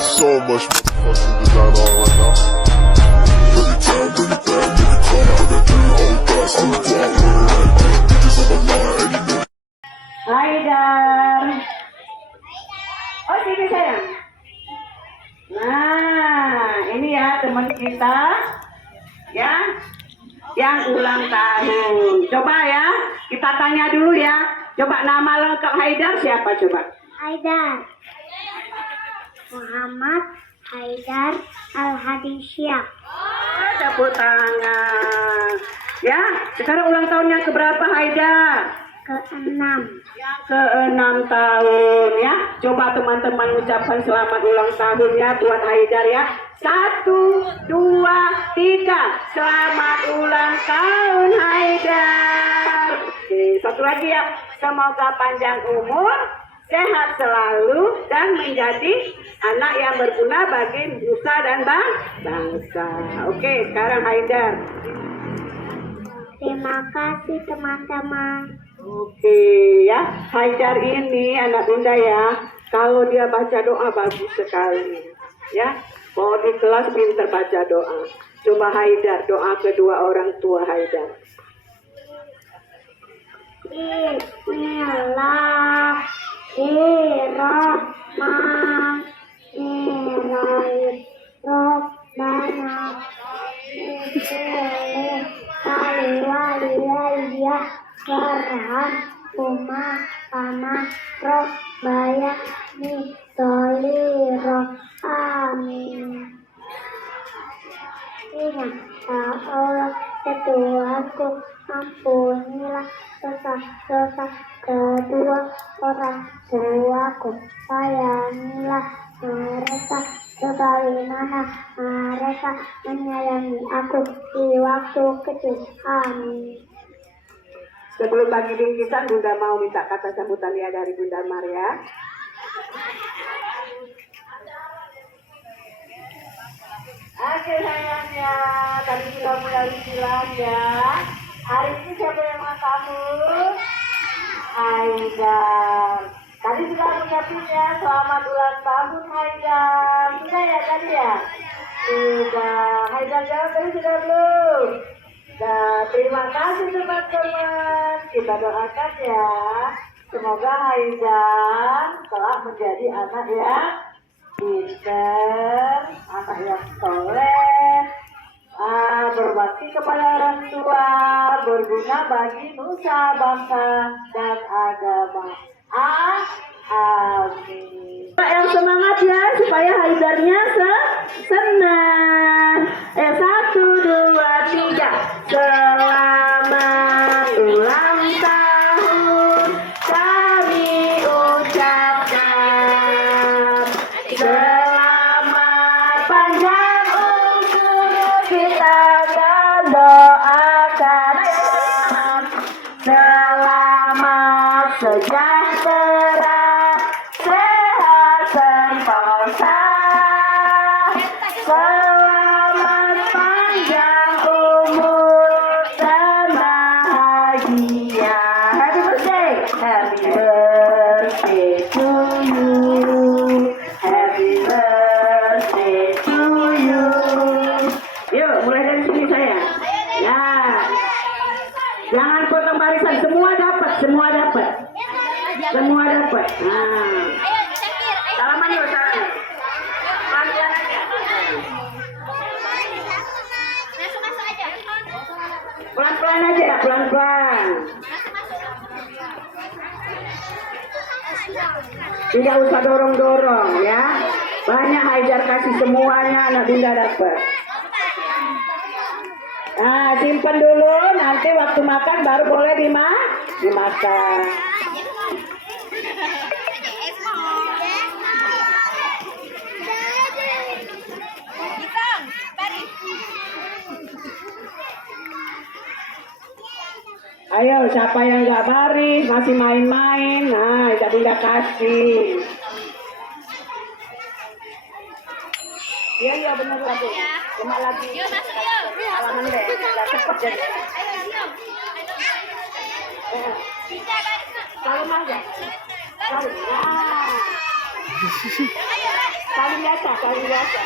got so much motherfucking design on right now. Bring it down, bring it down, bring it down. I got 3 old thoughts, I'm going with it. Bitches on my line, and you know. Haidar. Oh, sini sayang. Nah, ini ya teman kita, ya, yang ulang tahun. Coba ya, kita tanya dulu ya. Coba nama lengkap Haidar siapa coba? Haidar Muhammad Haidar Al-Hadisyah. Tepuk tangan. Ya, sekarang ulang tahun yang keberapa Haidar? Ke-6. Yang ke-6 tahun ya. Coba teman-teman ucapkan selamat ulang tahun ya buat Haidar ya. 1, 2, 3. Selamat ulang tahun Haidar. Oke, satu lagi ya. Semoga panjang umur, sehat selalu, dan menjadi anak yang berguna bagi nusa dan bangsa. Oke, sekarang Haidar. Terima kasih teman-teman. Oke ya, Haidar ini anak bunda ya. Kalau dia baca doa bagus sekali ya. Mau di kelas pintar baca doa. Coba Haidar doa kedua orang tua Haidar. Bismillahirrahmanirrahim. Rabbana warhamhuma kama rabbayani shaghira. Amin. Ya Allah, ya Tuhanku, ampunilah dosa-dosa kedua orang tuaku. Sayangilah mereka sebagaimana mereka menyayangi aku di waktu kecil. Amin. Sebelum bagi bingkisan, Bunda mau minta kata sambutan ya dari Bunda Maria. Oke sayangnya, tadi sudah mulai bilang ya. Hari ini siapa yang ulang tahun? Haidar. Tadi sudah menyiapin ya, selamat ulang tahun Haidar. Sudah ya tadi ya? Sudah. Haidar jawab tadi sudah belum? Nah, terima kasih teman-teman. Kita doakan ya. Semoga Haidar telah menjadi anak yang pintar, anak yang soleh, berbakti kepada orang tua, berguna bagi nusa bangsa dan agama. Amin. Yang semangat ya supaya Haidarnya senang. 1, 2, 3. Selamat ulang tahun kami ucapkan. Selamat panjang umur kita akan doakan. Selamat sejahtera, sehat sentosa. Selamat panjang umur dan bahagia. Happy birthday, happy birthday to you, happy birthday to you. Yuk, mulai dari sini saya. Ya, jangan potong barisan, semua dapat, semua dapat, semua dapat. Nah, salaman yuk, salaman. Pelan-pelan aja. Pelan-pelan aja, pelan-pelan. Tidak usah dorong-dorong ya. Banyak Haidar kasih semuanya, anak bunda dapat. Nah, simpen dulu, nanti waktu makan baru boleh dimakan. Ayo, siapa yang nggak baris, masih main-main, nah, tidak bunda kasih. Iya, benar lagi. Cuma lagi. Halaman deh, nggak cepet jadi. Kalau mah ya. Kalau. Kali biasa, kali biasa.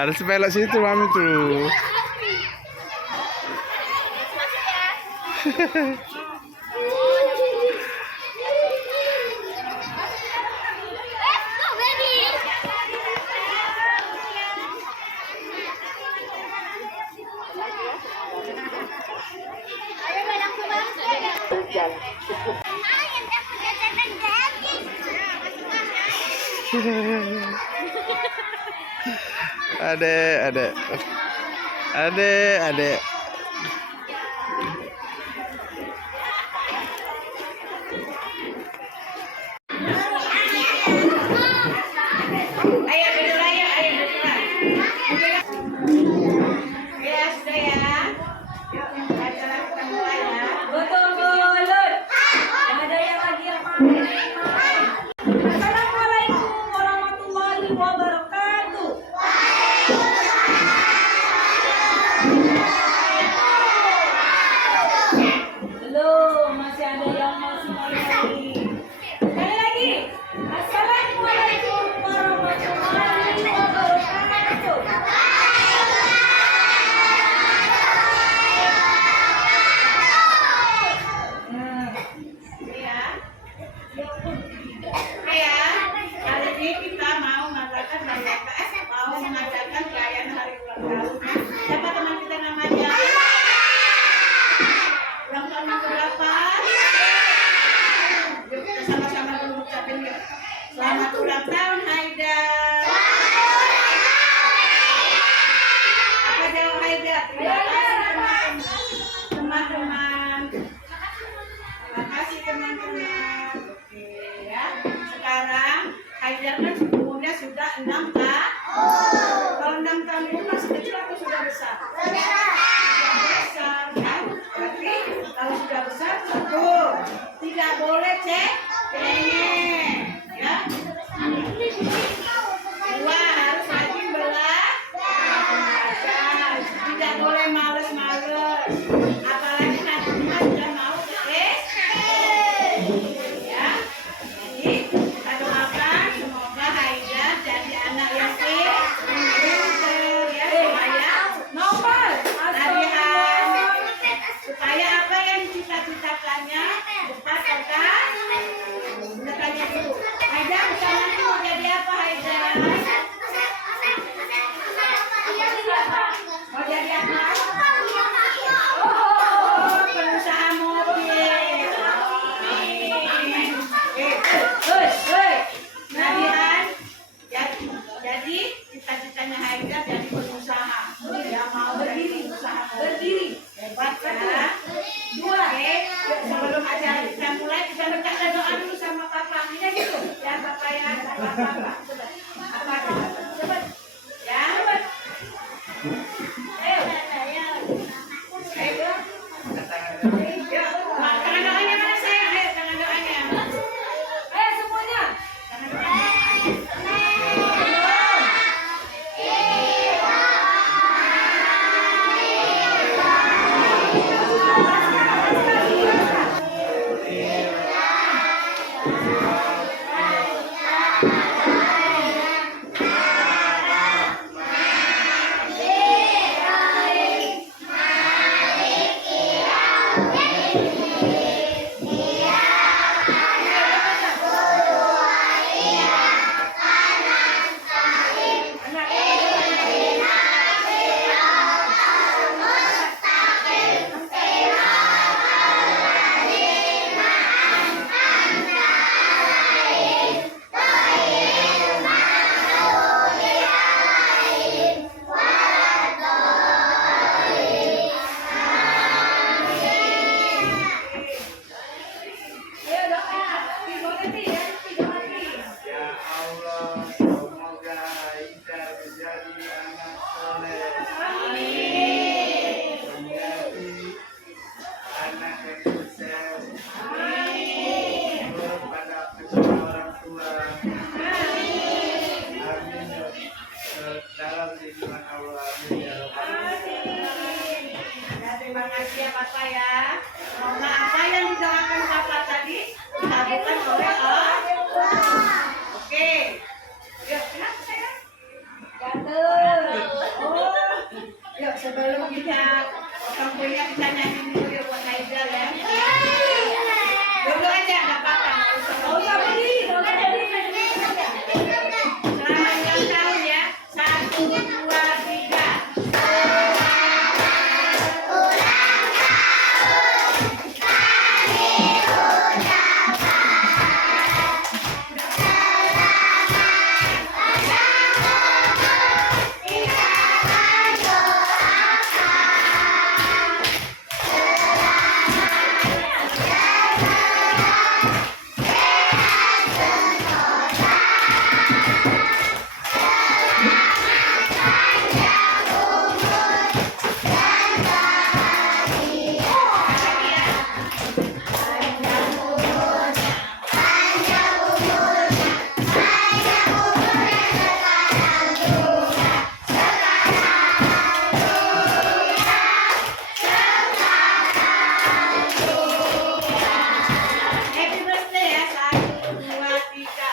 Ada sepelok situ mami tuh. Adek. Assalamualaikum warahmatullahi wabarakatuh. Belum, masih ada yang masih lagi. Sekali lagi. Assalamualaikum warahmatullahi wabarakatuh. Hari ini kita mau mengadakan perayaan hari ulang tahun. Siapa teman kita namanya? Ulang tahun yang berapa? Yuk kita sama-sama dulu ucapin yuk. Selamat ulang tahun Haida. Apa jawab Haida? Terima kasih teman-teman. Terima kasih teman-teman. Oke ya. Sekarang Haida kan umurnya sudah 6 tahun. Kalau 6 tahun itu masih kecil atau sudah besar? Besar kan? Tapi kalau sudah besar satu tidak boleh cengeng ya. Dua harus rajin belajar. Tidak boleh males-males. Apalagi nanti kita sudah mau ke ya. Jadi kita doakan semoga Haida jadi anak yang pintar ya, supaya apa yang dicita-citakannya dapat tercapai. Kita tanya dulu, Haida besar nanti mau jadi apa Haida? Mau jadi apa? Oh, pengusaha mobil. Nadihan, jadi cita-citanya Haida jadi pengusaha. Dia mau berdiri, usaha berdiri. Hebat kan? Dua. Sebelum acara kita mulai, kita berkata doa dulu sama papa. Ini gitu. Ya papa ya, papa. Apa? Coba. Ya. Ayo. Ayo. Yuk, tangan doanya mana sayang? Ayo, tangan doanya. Ayo semuanya. Tangan doanya. siap Papa ya. Nah, apa yang didoakan Papa tadi? Dikabulkan oleh Allah. Oke. Yuk, kenapa sayang? Oh, yuk sebelum kita potong kuenya kita nyanyi dulu yuk buat Haidar ya. Dulu aja nggak apa-apa. Oh, nggak beli. Selamat ulang tahun ya. 1, 2, 3. Happy birthday ya. 1, 2, 3.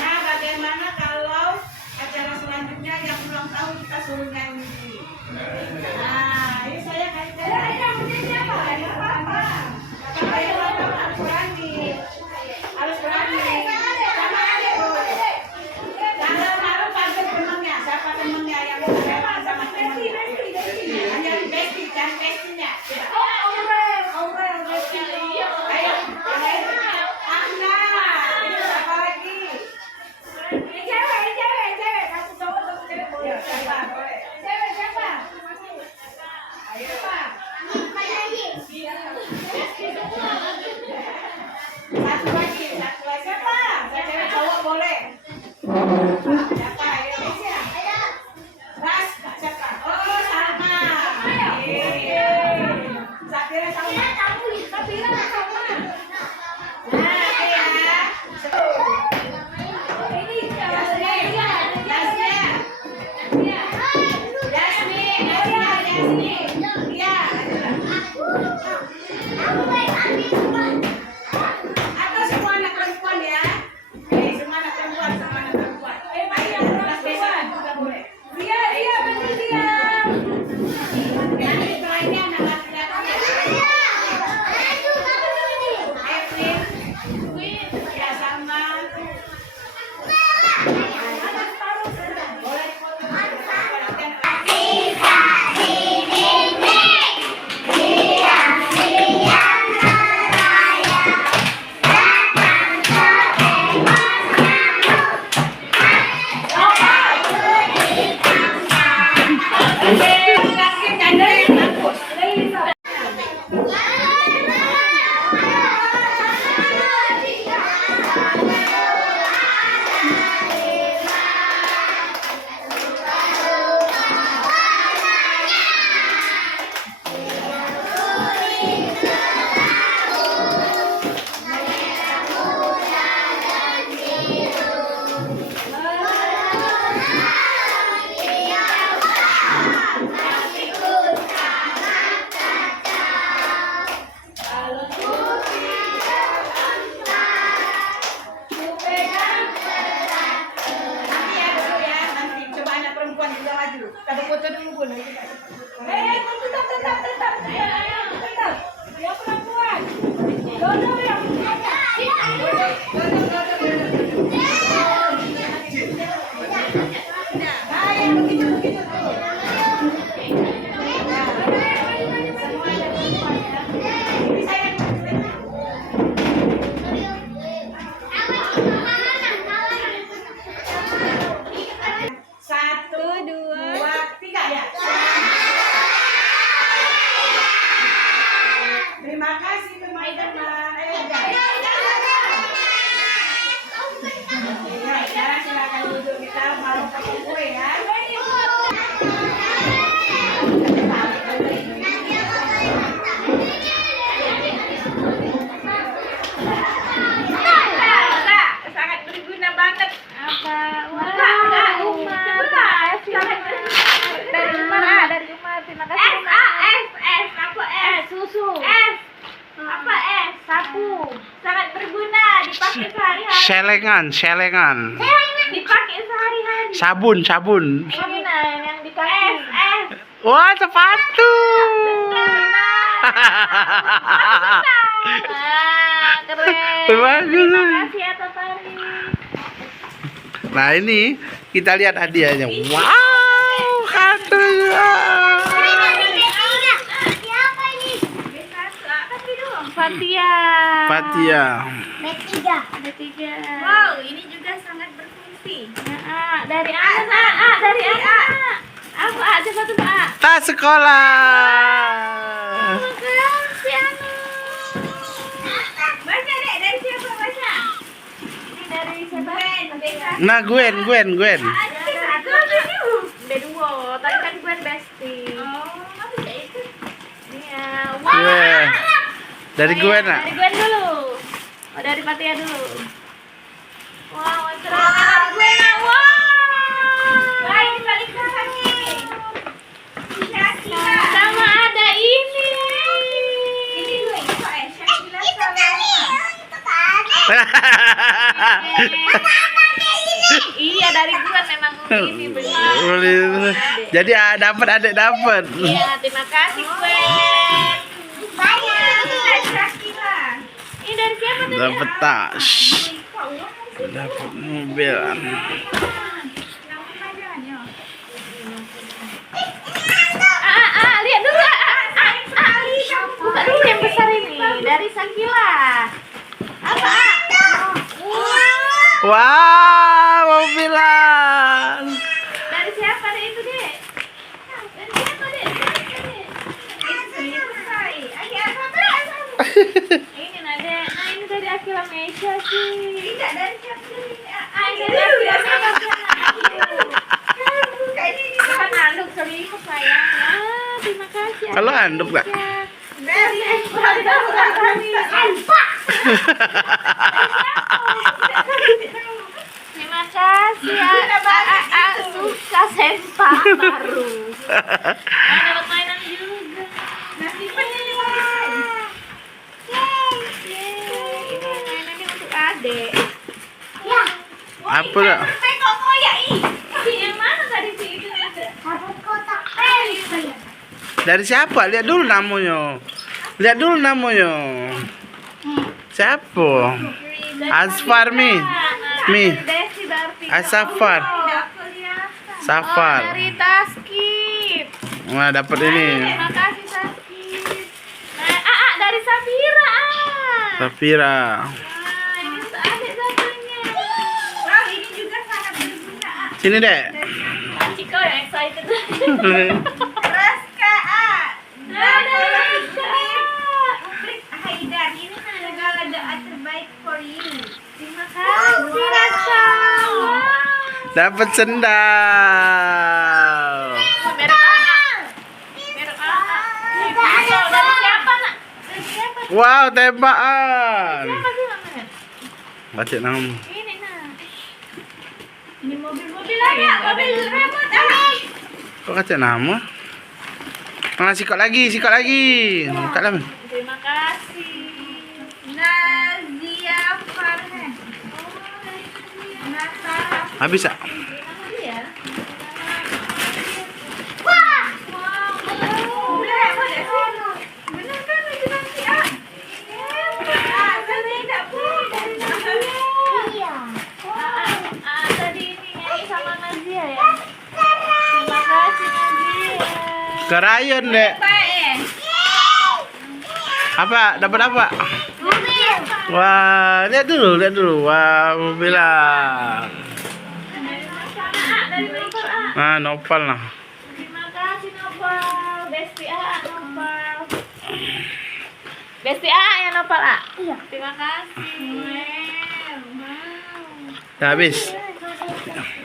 Nah, bagaimana kalau acara selanjutnya yang ulang tahun kita suruh nyanyi? Nah, ini saya Haidar. Yang penting siapa? Yang Papa. Papa yang ulang tahun harus berani. Harus berani. Sama adik. Jangan naruh panggil temannya. Siapa temannya yang berani sama temannya? Hanya Besti, dan Bestinya. Aurel, Besti. Ayo, Anda. Siapa lagi? Cewek. Satu cowok, satu cewek boleh. Ya, siapa? Boleh. Siapa? Ayo, Pak. Satu lagi. Siapa? Cewek cowok boleh. Siapa? Ayo, siapa? Ras, siapa? Oh, Salma. Safira Salma. Nah, oke ya. Atau semua anak perempuan ya? Semua anak perempuan. Ayo, kelas besok juga boleh. Nanti setelahnya anak laki-laki. Evelyn, ya sama. Boleh dipoto. Selengan. Dipakai sehari-hari. Sabun. Ini nah yang di kaki. Wah, sepatu. Keren. Bagus. Terima kasih ya Totari. Nah, ini kita lihat hadiahnya. Wow, kadonya. Siapa ini? Fatia. Fatia. B3. Wow, ini juga sangat berfungsi. Dari anak. Dari anak. Apa A? Coba tuh A. Tas sekolah. Makasih anak. Baca deh, dari siapa baca? Ini dari siapa? Nah, Gwen. B2. Tadi kan gue bestie. Oh, bisa itu. Iya. Gwen. Dari Gwen, nak. Dari Gwen dulu. Oh, dari Fatia dulu. Wow, keren. Gue wow. Baik, balik ke kaki. Shakila. Sama ada ini. Ini gue Shakila sama. Iya, dari Gwen memang ini benar. Jadi dapat adik dapat. Iya, terima kasih Gwen. Shakila. Ini dari siapa tadi? Dapat tas. Dapat mobil. Lihat dulu. Buka dulu yang besar ini. Dari Shakila. Apa? Wow, mobilan. Dari siapa deh itu deh? Dari siapa deh? Ini Nade. Nah, ini dari Akila Meisha sih. Tidak dari Shakila. Ini dari Akila Meisha. Kayaknya ini Kan anduk selingkuh sayang. Terima kasih. Kalau anduk nggak? dari Terima kasih ya. Suka sempak baru. Dapat mainan juga. nasi penili. Ini mainannya untuk adek. Apa dah? Kok koyak ih. Yang mana tadi sih itu? Dari siapa? Lihat dulu namanya. Siapa? Asfar Mi. Desi Darti. Asafar. Safar. Dari Taskip. Nah, dapat ini. Terima kasih Taskip. Nah, dari Safira. Safira. Ini untuk adik satunya. Wow, ini juga sangat berguna. Sini, Dek. Ciko yang excited. Raska A. Dari Raska. Uprik Haidar, ini segala doa terbaik for you. Terima kasih Raska. Wow. Dapat sendal. Merek AA. Merek AA. Dari siapa nak? Dari siapa? Wow, tembakan. Siapa sih namanya? Baca nama. Ini nah. Ini mobil-mobil ada. Mobil remote ada. Kok kata nama? Ah, sikat lagi. Buka lah. Terima kasih. Nazia Farhan. Natara. Habis tak? Iya. Mobil remote ya sih? Bener kan itu nanti A? Kan tidak pun. Tadi ini nyanyi sama Nazia ya. Terima kasih Nazia. Kerayon, Dek. Baik. Apa? Dapat apa? Wah, lihat dulu. Wah, mobilan. Dari Nopal A. Ah, Nopal lah. Terima kasih Nopal. Besti A Nopal. Besti A ya Nopal A. Iya. Terima kasih. Dah habis. Wow.